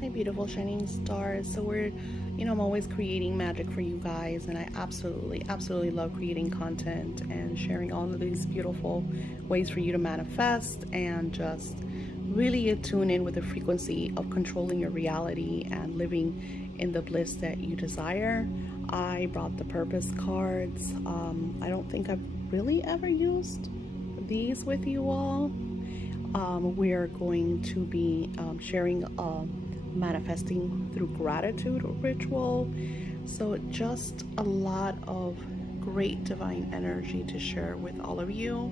Hi, beautiful shining stars. So I'm always creating magic for you guys, and I absolutely love creating content and sharing all of these beautiful ways for you to manifest and just really tune in with the frequency of controlling your reality and living in the bliss that you desire. I brought the purpose cards. I don't think I've really ever used these with you all. We are going to be sharing manifesting through gratitude ritual. So, just a lot of great divine energy to share with all of you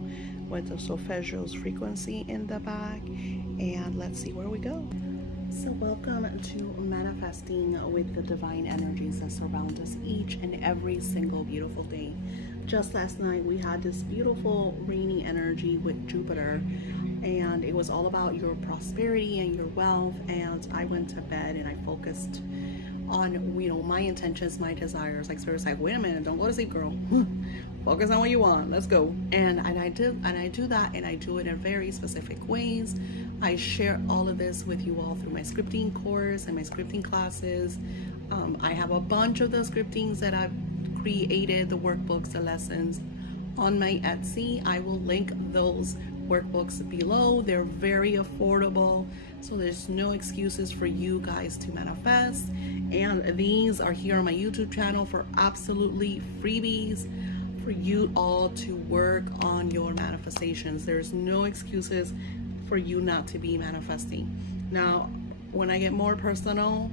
with the solfeggio's frequency in the back. And let's see where we go. So, welcome to manifesting with the divine energies that surround us each and every single beautiful day. Just last night, we had this beautiful rainy energy with Jupiter, and it was all about your prosperity and your wealth. And I went to bed and I focused on my intentions, my desires. Like Spirit's like, wait a minute, don't go to sleep, girl. Focus on what you want. Let's go. And I do that, and I do it in very specific ways. I share all of this with you all through my scripting course and my scripting classes. I have a bunch of the scriptings that I've created, the workbooks, the lessons, on my Etsy. I will link those workbooks below. They're very affordable, so there's no excuses for you guys to manifest. And these are here on my YouTube channel for absolutely freebies for you all to work on your manifestations. There's no excuses for you not to be manifesting. Now, when I get more personal,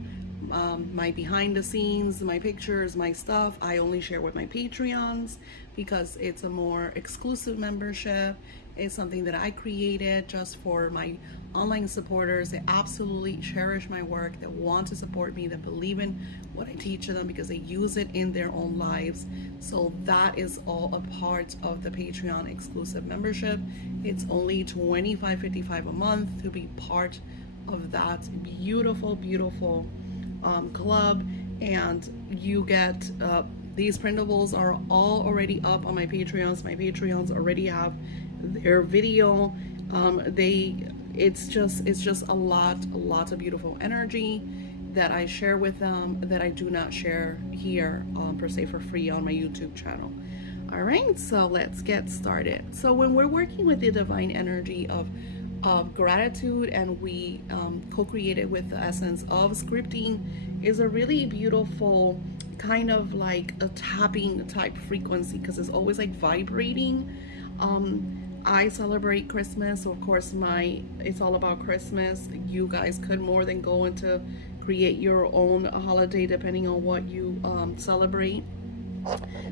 my behind the scenes, my pictures, my stuff, I only share with my Patreons because it's a more exclusive membership. It's something that I created just for my online supporters that absolutely cherish my work, that want to support me, that believe in what I teach them because they use it in their own lives. So that is all a part of the Patreon exclusive membership. It's only $25.55 a month to be part of that beautiful club, and you get these printables are all already up on my Patreons. My Patreons already have their video. It's just a lot of beautiful energy that I share with them that I do not share here per se for free on my YouTube channel. All right, so let's get started. So when we're working with the divine energy of gratitude, and we co-created with the essence of scripting, is a really beautiful kind of like a tapping type frequency because it's always like vibrating. I celebrate Christmas, so of course it's all about Christmas. You guys could more than go into create your own holiday depending on what you celebrate.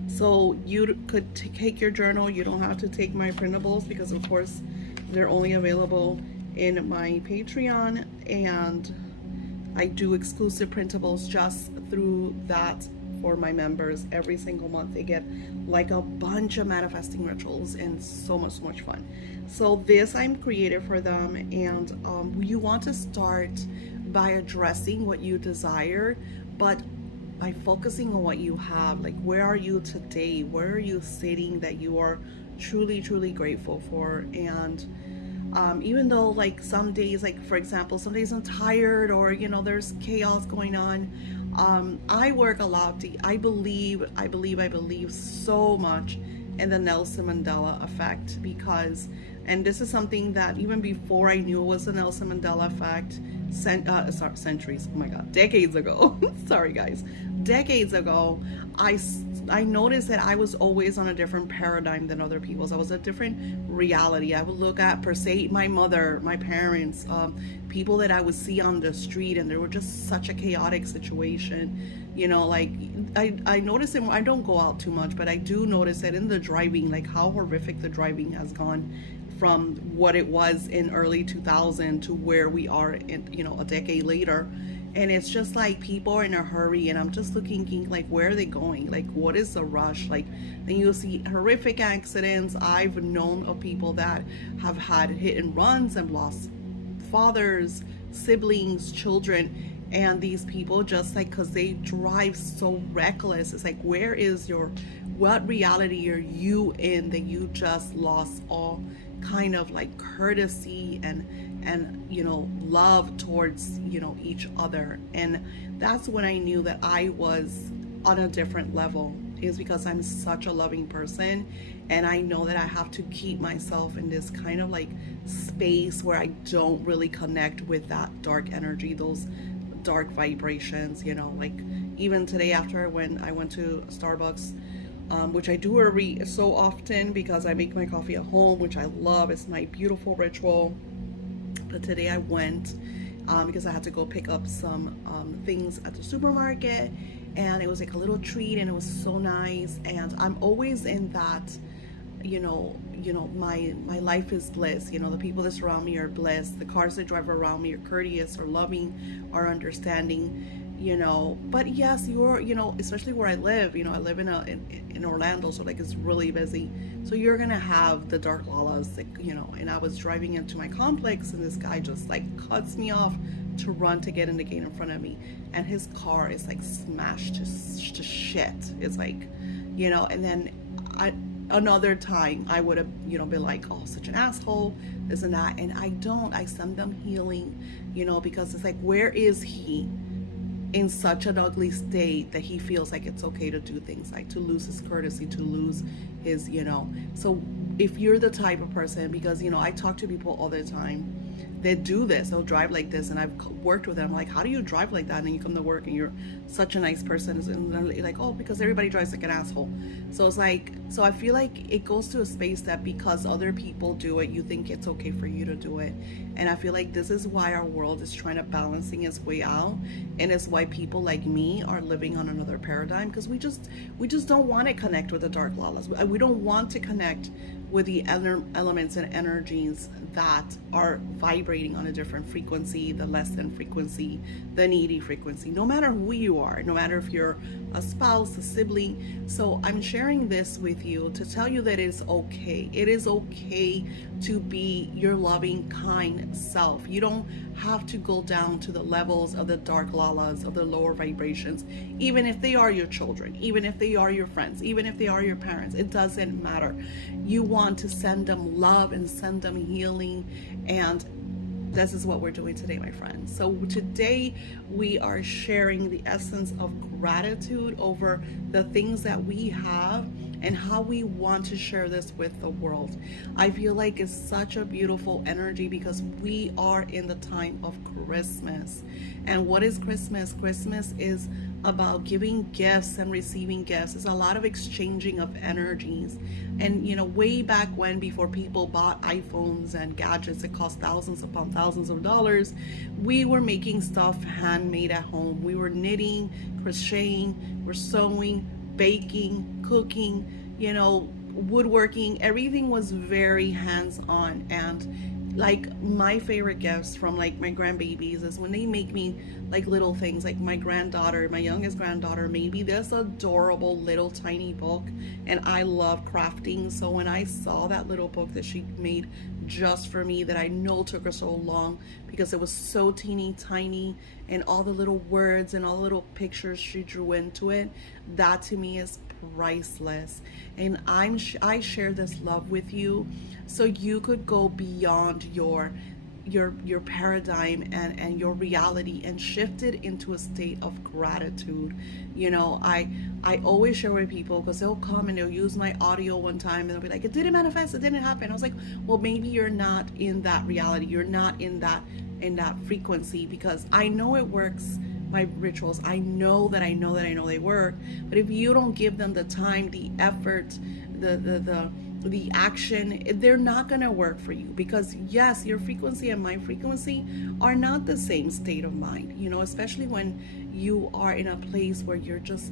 So you could take your journal. You don't have to take my printables because of course they're only available in my Patreon, and I do exclusive printables just through that for my members. Every single month they get like a bunch of manifesting rituals and so much fun. So this I'm created for them, and you want to start by addressing what you desire, but by focusing on what you have. Like, where are you today? Where are you sitting that you are truly grateful for? And even though like some days, like for example, some days I'm tired, or there's chaos going on, I work a lot. I believe so much in the Nelson Mandela effect, because, and this is something that even before I knew it was the Nelson Mandela effect, centuries, oh my god, decades ago, sorry guys, decades ago, I noticed that I was always on a different paradigm than other people's. I was a different reality. I would look at per se my mother, my parents, people that I would see on the street, and they were just such a chaotic situation. Like I notice it. I don't go out too much, but I do notice that in the driving, like how horrific the driving has gone from what it was in early 2000 to where we are in, a decade later. And it's just like people are in a hurry, and I'm just looking like, where are they going? Like, what is the rush? Like, then you'll see horrific accidents. I've known of people that have had hit and runs and lost fathers, siblings, children, and these people just like, because they drive so reckless, it's like, what reality are you in that you just lost all kind of like courtesy and and love towards each other. And that's when I knew that I was on a different level, is because I'm such a loving person, and I know that I have to keep myself in this kind of like space where I don't really connect with that dark energy, those dark vibrations. Like even today, after when I went to Starbucks, which I do every so often because I make my coffee at home, which I love. It's my beautiful ritual. But today I went because I had to go pick up some things at the supermarket, and it was like a little treat, and it was so nice. And I'm always in that, my life is bliss. The people that surround me are bliss. The cars that drive around me are courteous, are loving, are understanding. But yes, especially where I live. I live in Orlando, so like it's really busy. So you're gonna have the dark lalas, like, and I was driving into my complex, and this guy just like cuts me off to run to get in the gate in front of me, and his car is like smashed to shit. It's like, and then another time I would have, been like, oh, such an asshole, this and that. And I send them healing, because it's like, where is he in such an ugly state that he feels like it's okay to do things like to lose his courtesy, to lose his, So if you're the type of person, because, I talk to people all the time that do this, they'll drive like this, and I've worked with them, like, how do you drive like that? And then you come to work and you're such a nice person, and they're like, oh, because everybody drives like an asshole. So it's like, so I feel like it goes to a space that because other people do it, you think it's okay for you to do it. And I feel like this is why our world is trying to balancing its way out, and it's why people like me are living on another paradigm, because we just don't want to connect with the dark lalas. We don't want to connect with the elements and energies that are vibrating on a different frequency, the less than frequency, the needy frequency, no matter who you are, no matter if you're a spouse, a sibling. So I'm sharing this with you to tell you that it's okay. It is okay to be your loving, kind self. You don't have to go down to the levels of the dark lalas, of the lower vibrations, even if they are your children, even if they are your friends, even if they are your parents. It doesn't matter. You want to send them love and send them healing, and this is what we're doing today, my friends. So today we are sharing the essence of gratitude over the things that we have and how we want to share this with the world. I feel like it's such a beautiful energy because we are in the time of Christmas. And what is Christmas? Christmas is about giving gifts and receiving gifts. It's a lot of exchanging of energies. And way back when, before people bought iPhones and gadgets that cost thousands upon thousands of dollars, we were making stuff handmade at home. We were knitting, crocheting, we're sewing, baking, cooking, woodworking. Everything was very hands-on. And like my favorite gifts from like my grandbabies is when they make me like little things. Like my granddaughter, my youngest granddaughter, made me this adorable little tiny book, and I love crafting. So when I saw that little book that she made just for me, that I know took her so long because it was so teeny tiny, and all the little words and all the little pictures she drew into it, that to me is priceless. And I share this love with you so you could go beyond your paradigm and your reality and shift it into a state of gratitude. I always share with people, because they'll come and they'll use my audio one time and they'll be like, it didn't manifest, it didn't happen. I was like, well, maybe you're not in that reality, you're not in that frequency, because I know it works. My rituals, I know they work, but if you don't give them the time, the effort, the action, they're not gonna work for you. Because yes, your frequency and my frequency are not the same state of mind, especially when you are in a place where you're just,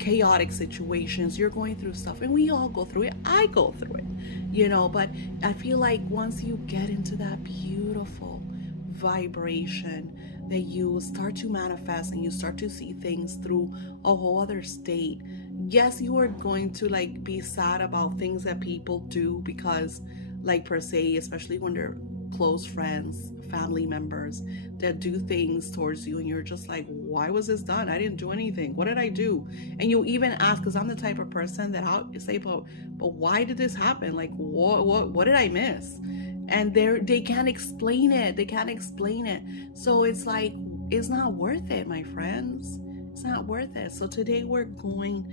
chaotic situations, you're going through stuff, and we all go through it. I go through it, but I feel like once you get into that beautiful vibration, that you start to manifest and you start to see things through a whole other state. Yes, you are going to like be sad about things that people do, because like per se, especially when they're close friends, family members that do things towards you, and you're just like, why was this done? I didn't do anything. What did I do? And you even ask, because I'm the type of person that I'll say, but why did this happen? Like, what did I miss? and they can't explain it. They can't explain it. So it's like, it's not worth it, my friends. It's not worth it. So today we're going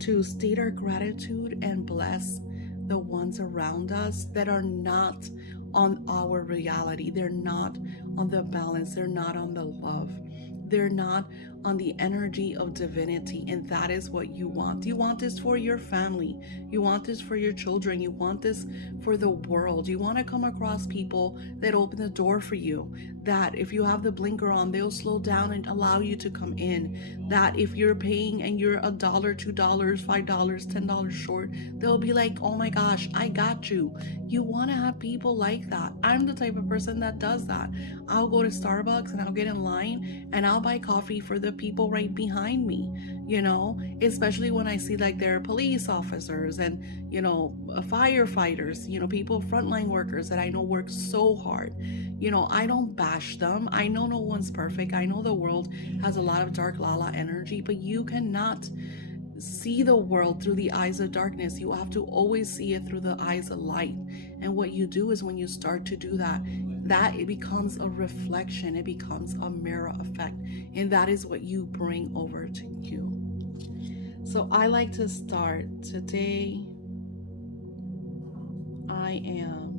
to state our gratitude and bless the ones around us that are not on our reality. They're not on the balance. They're not on the love. They're not on the energy of divinity. And that is what you want. You want this for your family. You want this for your children. You want this for the world. You want to come across people that open the door for you. That if you have the blinker on, they'll slow down and allow you to come in. That if you're paying and you're $1, $2, $5, $10 short, they'll be like, oh my gosh, I got you. You want to have people like that. I'm the type of person that does that. I'll go to Starbucks and I'll get in line and I'll buy coffee for the people right behind me, you know, especially when I see like there are police officers and, you know, firefighters, you know, people, frontline workers that I know work so hard. You know, I don't bash them. I know no one's perfect. I know the world has a lot of dark lala energy, but you cannot see the world through the eyes of darkness. You have to always see it through the eyes of light. And what you do is when you start to do that, it becomes a reflection. It becomes a mirror effect. And that is what you bring over to you. So I like to start today. I am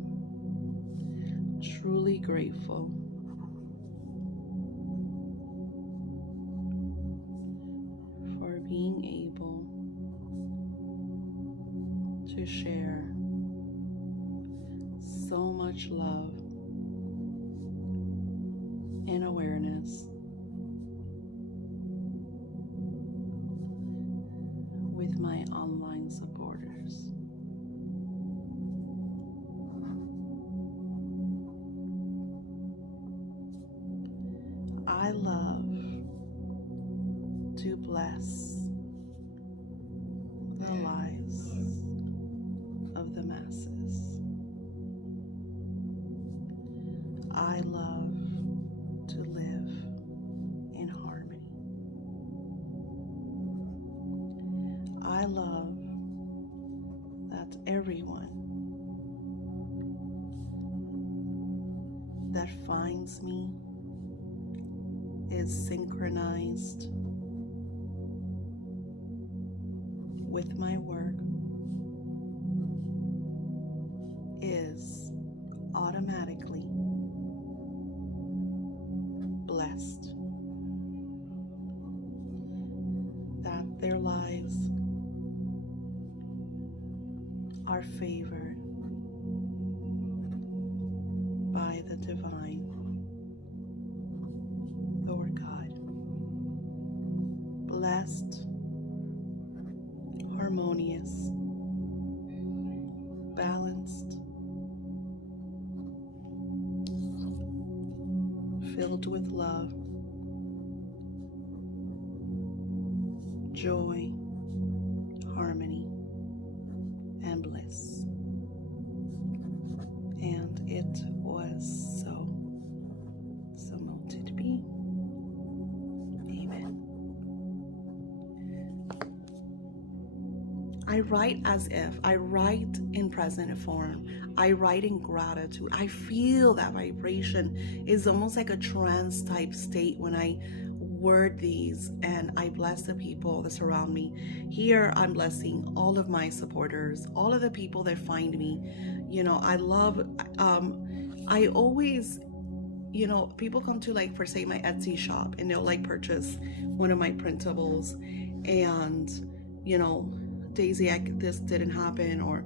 truly grateful for being able to share so much love and awareness with my online supporters. I love to bless the lives of the masses. I love to live in harmony. I love that everyone that finds me is synchronized with my work, is automatically blessed, that their lives are favored by the divine, Lord God, blessed, harmonious, balanced, filled with love, joy, harmony, and bliss. And it was so meant to be. Amen. I write as if. I write in present form. I write in gratitude. I feel that vibration is almost like a trance type state when I word these, and I bless the people that surround me. Here I'm blessing all of my supporters, all of the people that find me. You know, I love, I always, you know, people come to, like, for say my Etsy shop, and they'll like purchase one of my printables, and, you know, Daisy, this didn't happen, or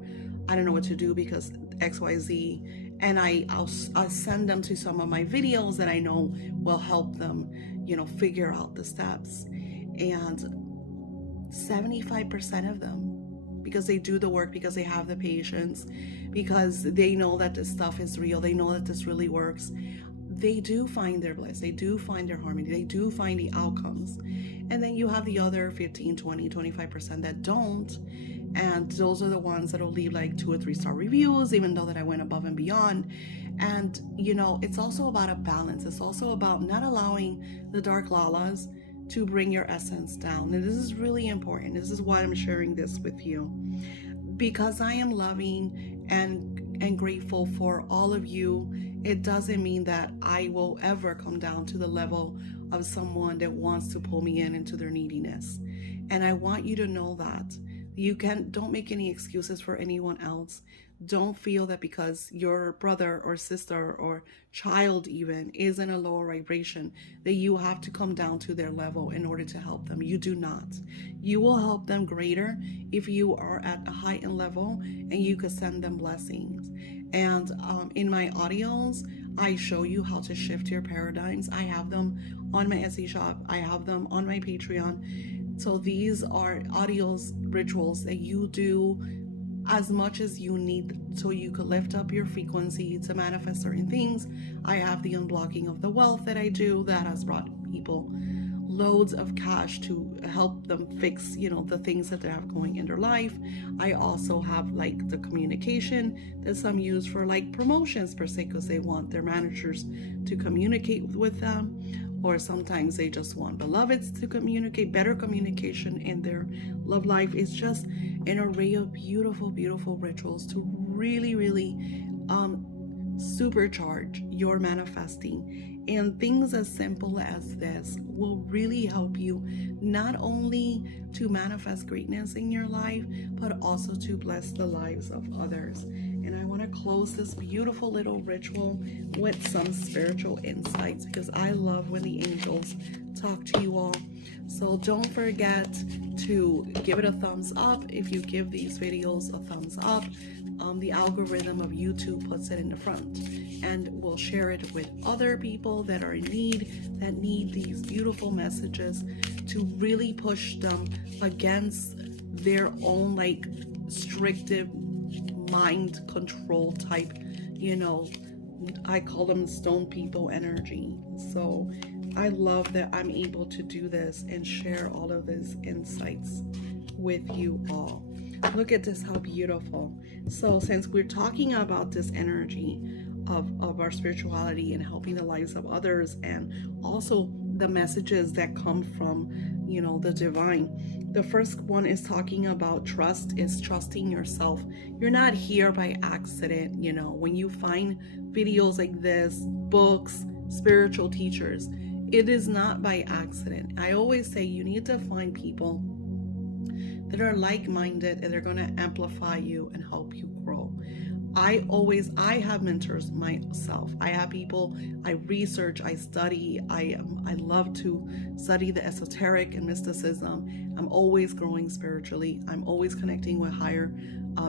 I don't know what to do because XYZ, and I'll send them to some of my videos that I know will help them, you know, figure out the steps. And 75% of them, because they do the work, because they have the patience, because they know that this stuff is real, they know that this really works, they do find their bliss, they do find their harmony, they do find the outcomes. And then you have the other 15, 20, 25% that don't, and those are the ones that'll leave like 2 or 3 star reviews, even though that I went above and beyond. And, you know, it's also about a balance. It's also about not allowing the dark lalas to bring your essence down. And this is really important. This is why I'm sharing this with you, because I am loving and and grateful for all of you. It doesn't mean that I will ever come down to the level of someone that wants to pull me into their neediness. And I want you to know that don't make any excuses for anyone else. Don't feel that because your brother or sister or child even is in a lower vibration that you have to come down to their level in order to help them. You do not. You will help them greater if you are at a heightened level, and you could send them blessings. And in my audios, I show you how to shift your paradigms. I have them on my Etsy shop. I have them on my Patreon. So these are audios, rituals that you do as much as you need so you could lift up your frequency to manifest certain things. I have the unblocking of the wealth that I do that has brought people loads of cash to help them fix, the things that they have going in their life. I also have like the communication that some use for like promotions per se, because they want their managers to communicate with them, or sometimes they just want beloveds to communicate, better communication in their love life. It's just an array of beautiful, beautiful rituals to really, really supercharge your manifesting. And things as simple as this will really help you not only to manifest greatness in your life, but also to bless the lives of others. And I want to close this beautiful little ritual with some spiritual insights, because I love when the angels talk to you all. So don't forget to give it a thumbs up. If you give these videos a thumbs up, the algorithm of YouTube puts it in the front, and we'll share it with other people that are in need, that need these beautiful messages to really push them against their own like restrictive mind control type, I call them stone people energy. So I love that I'm able to do this and share all of these insights with you all. Look at this, how beautiful. So since we're talking about this energy of our spirituality and helping the lives of others, and also the messages that come from, the divine, the first one is talking about trust, is trusting yourself. You're not here by accident. When you find videos like this, books, spiritual teachers, it is not by accident. I always say you need to find people that are like-minded, and they're going to amplify you and help you grow. I have mentors myself. I have people, I research, I study, I love to study the esoteric and mysticism. I'm always growing spiritually. I'm always connecting with higher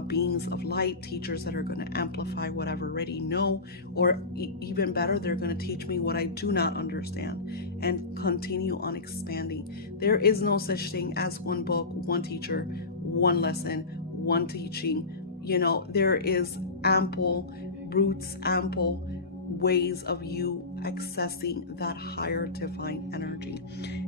beings of light, teachers that are going to amplify what I've already know, or even better, they're going to teach me what I do not understand and continue on expanding. There is no such thing as one book, one teacher, one lesson, one teaching. There is ample roots, ample ways of you accessing that higher divine energy.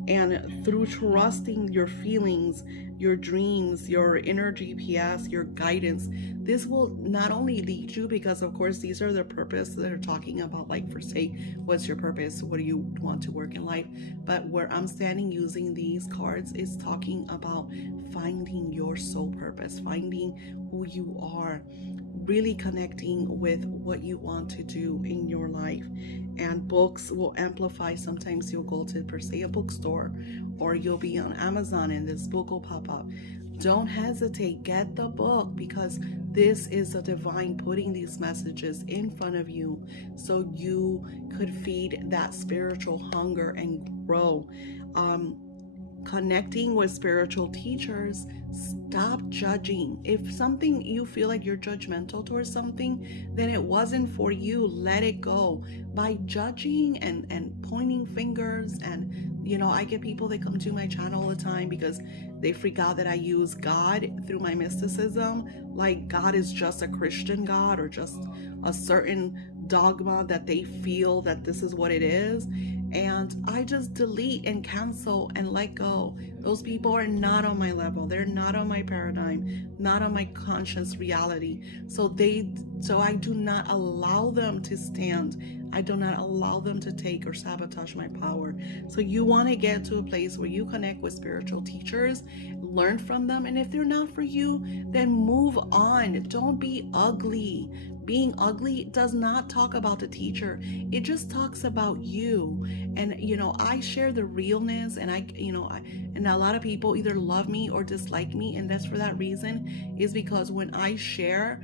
And through trusting your feelings, your dreams, your inner GPS, your guidance, this will not only lead you, because of course these are the purpose that are talking about, like for say, what's your purpose? What do you want to work in life? But where I'm standing using these cards is talking about finding your soul purpose, finding who you are, really connecting with what you want to do in your life. And books will amplify. Sometimes you'll go to per se a bookstore, or you'll be on Amazon and this book will pop up. Don't hesitate, get the book, because this is the divine putting these messages in front of you so you could feed that spiritual hunger and grow. Connecting with spiritual teachers, stop judging. If something you feel like you're judgmental towards something, then it wasn't for you. Let it go. By judging and pointing fingers, and I get people that come to my channel all the time because they freak out that I use God through my mysticism, like God is just a Christian God or just a certain dogma that they feel that this is what it is. And I just delete and cancel and let go. Those people are not on my level. They're not on my paradigm, not on my conscious reality. So I do not allow them to stand. I do not allow them to take or sabotage my power. So you want to get to a place where you connect with spiritual teachers, learn from them. And if they're not for you, then move on. Don't be ugly. being ugly does not talk about the teacher. It just talks about you. And I share the realness, and and a lot of people either love me or dislike me, and that's for that reason, is because when I share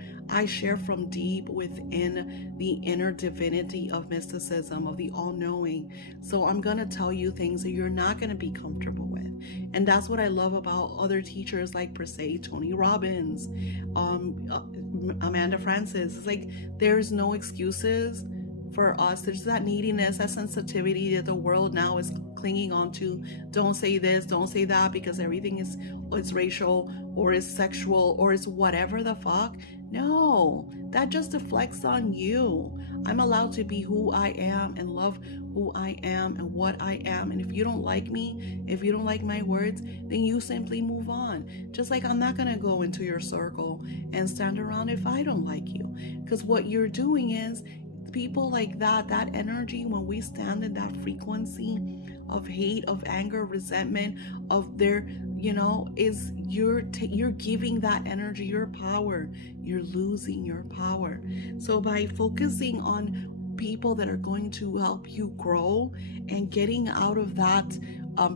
from deep within the inner divinity of mysticism, of the all-knowing. So I'm gonna tell you things that you're not gonna be comfortable with. And that's what I love about other teachers like, per se, Tony Robbins, Amanda Francis. It's like, there's no excuses for us. There's that neediness, that sensitivity that the world now is clinging on to. Don't say this, don't say that, because everything is racial or is sexual or is whatever the fuck. No, that just deflects on you. I'm allowed to be who I am and love who I am and what I am. And if you don't like me, if you don't like my words, then you simply move on. Just like I'm not gonna go into your circle and stand around if I don't like you. Because what you're doing is, people like that energy, when we stand in that frequency of hate, of anger, resentment, of their, is you're giving that energy your power. You're losing your power. So by focusing on people that are going to help you grow and getting out of that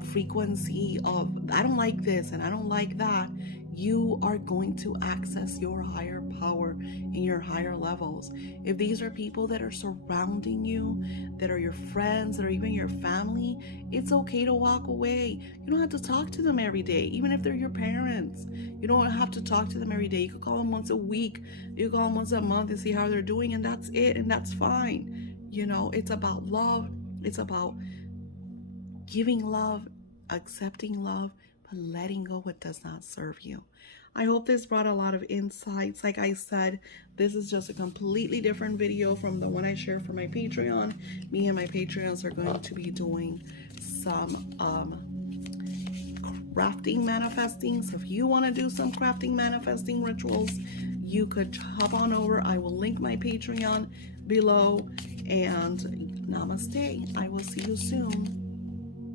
frequency of, I don't like this and I don't like that, you are going to access your higher power in your higher levels. If these are people that are surrounding you, that are your friends, that are even your family, it's okay to walk away. You don't have to talk to them every day, even if they're your parents. You don't have to talk to them every day. You could call them once a week, you call them once a month and see how they're doing, and that's it, and that's fine. It's about love. It's about giving love, accepting love, but letting go what does not serve you. I hope this brought a lot of insights. Like I said, this is just a completely different video from the one I share for my Patreon. Me and my Patreons are going to be doing some crafting manifesting. So if you want to do some crafting manifesting rituals, you could hop on over. I will link my Patreon below. And namaste. I will see you soon.